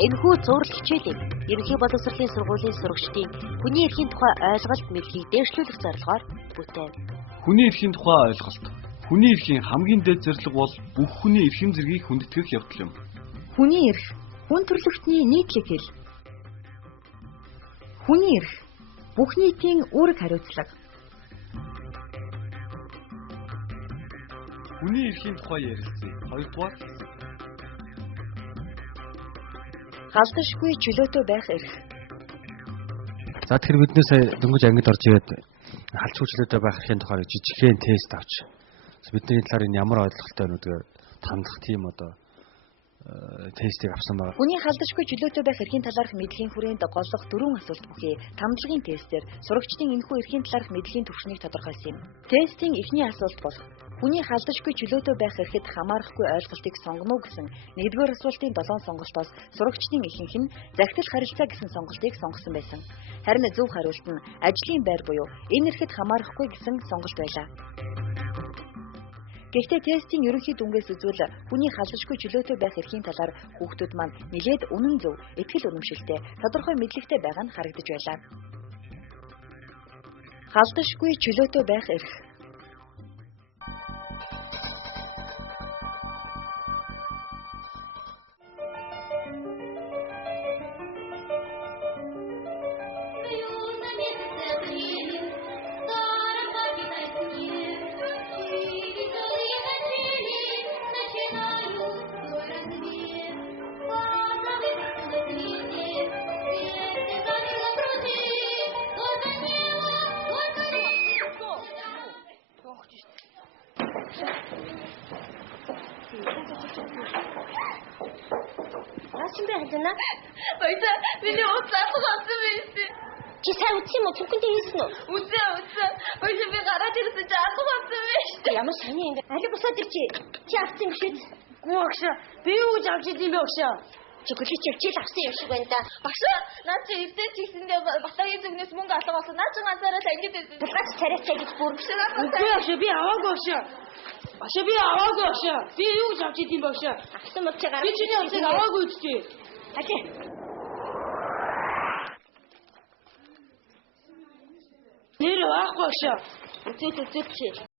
Энэхүү зураг хичээлийг ерөнхий боловсролын сургуулийн сурагчдын хүний эрхийн тухай ойлголт мэдлэгийг дээшлүүлэх зорилгоор бүтээв. Хүний эрхийн тухай ойлголт. Хүний эрхийн хамгийн дээд зорилго бол бүх хүний эрхэм зэргийг хүндэтгэх явдал юм. Хүний эрх, хүн төрөлхтний нийтлэг хэл. Хүний эрх, бүх нийтийн үүрэг хариуцлага. Хүний эрхийн тухай ярилцъя. 2-р хэсэг. Халдашгүй чөлөөтэй байх эрх. За тэгэхээр бидний сая дөнгөж ангид орж ирээд халдшгүй чөлөөтэй байх эрхийн тухай жижигхэн тест авч бидний талаар энэ ямар ойлголттой байна гэдгээр тандах тийм одоо тестийг авсан байна. Хүний халдашгүй чөлөөтэй байх эрхийн талаарх мэдлэгийн хүрээнд голлох 4 асуулт бүхий тамдлагын тестээр сурагчдын энэхүү эрхийн талаарх мэдлэгийн түвшнийг тодорхойлсон юм. Тестийн эхний асуулт бол хүний халдашгүй чөлөөтэй байх эрхэд хамаарахгүй ойлголтыг сонгоно уу гэсэн 1-р асуултын 7 сонголтоос сурагчдын ихэнх нь захидал харилцаа гэсэн сонголтыг сонгосон байсан. Харин зөв хариулт нь ажлын байр буюу энэ эрхэд хамаарахгүй гэсэн сонголт байлаа. Гэхдээ тестийн ерөнхий дүнгээс үзвэл хүний халдашгүй чөлөөтэй байх эрхийн талаар хүүхдүүд маань нэлээд үнэн зөв, итгэл үнэмшилтэй, тодорхой мэдлэгтэй байгаа нь харагдаж байлаа. Халдашгүй чөлөөтэй байх эрх. Баярлалаа. Миний уцаад гоцсон байсан. Чи сайн үтсэн юм уу? Цүнхэнтэй хийсэн үү? Үтсэн. Баярлалаа, би гараад ирсэн чи авах гоцсон байсан. Ямар сони ингэ. Али бусаад ир чи авсан юм шиг. Гүү агш. Би юу гэж авч идэв юм бэ агш? Чи гөлөч хичээл авсан юм шиг байна да. Багш, наад чи эвдэж чигсэндээ батагийн зүгнээс мөнгө алга болсон. Наад чи ганцаараа л ангид байсан. Булгаач царайцаа гэж бүргсэн. Үгүй агш, би аваагүй агш. Агш би аваагүй агш. Би юу гэж авч идэв юм бэ агш? Авсан бол чи гараад. Би чиний авсыг аваагүй үстэй. Али. Нэр аахгүй агш. Үгүй чи.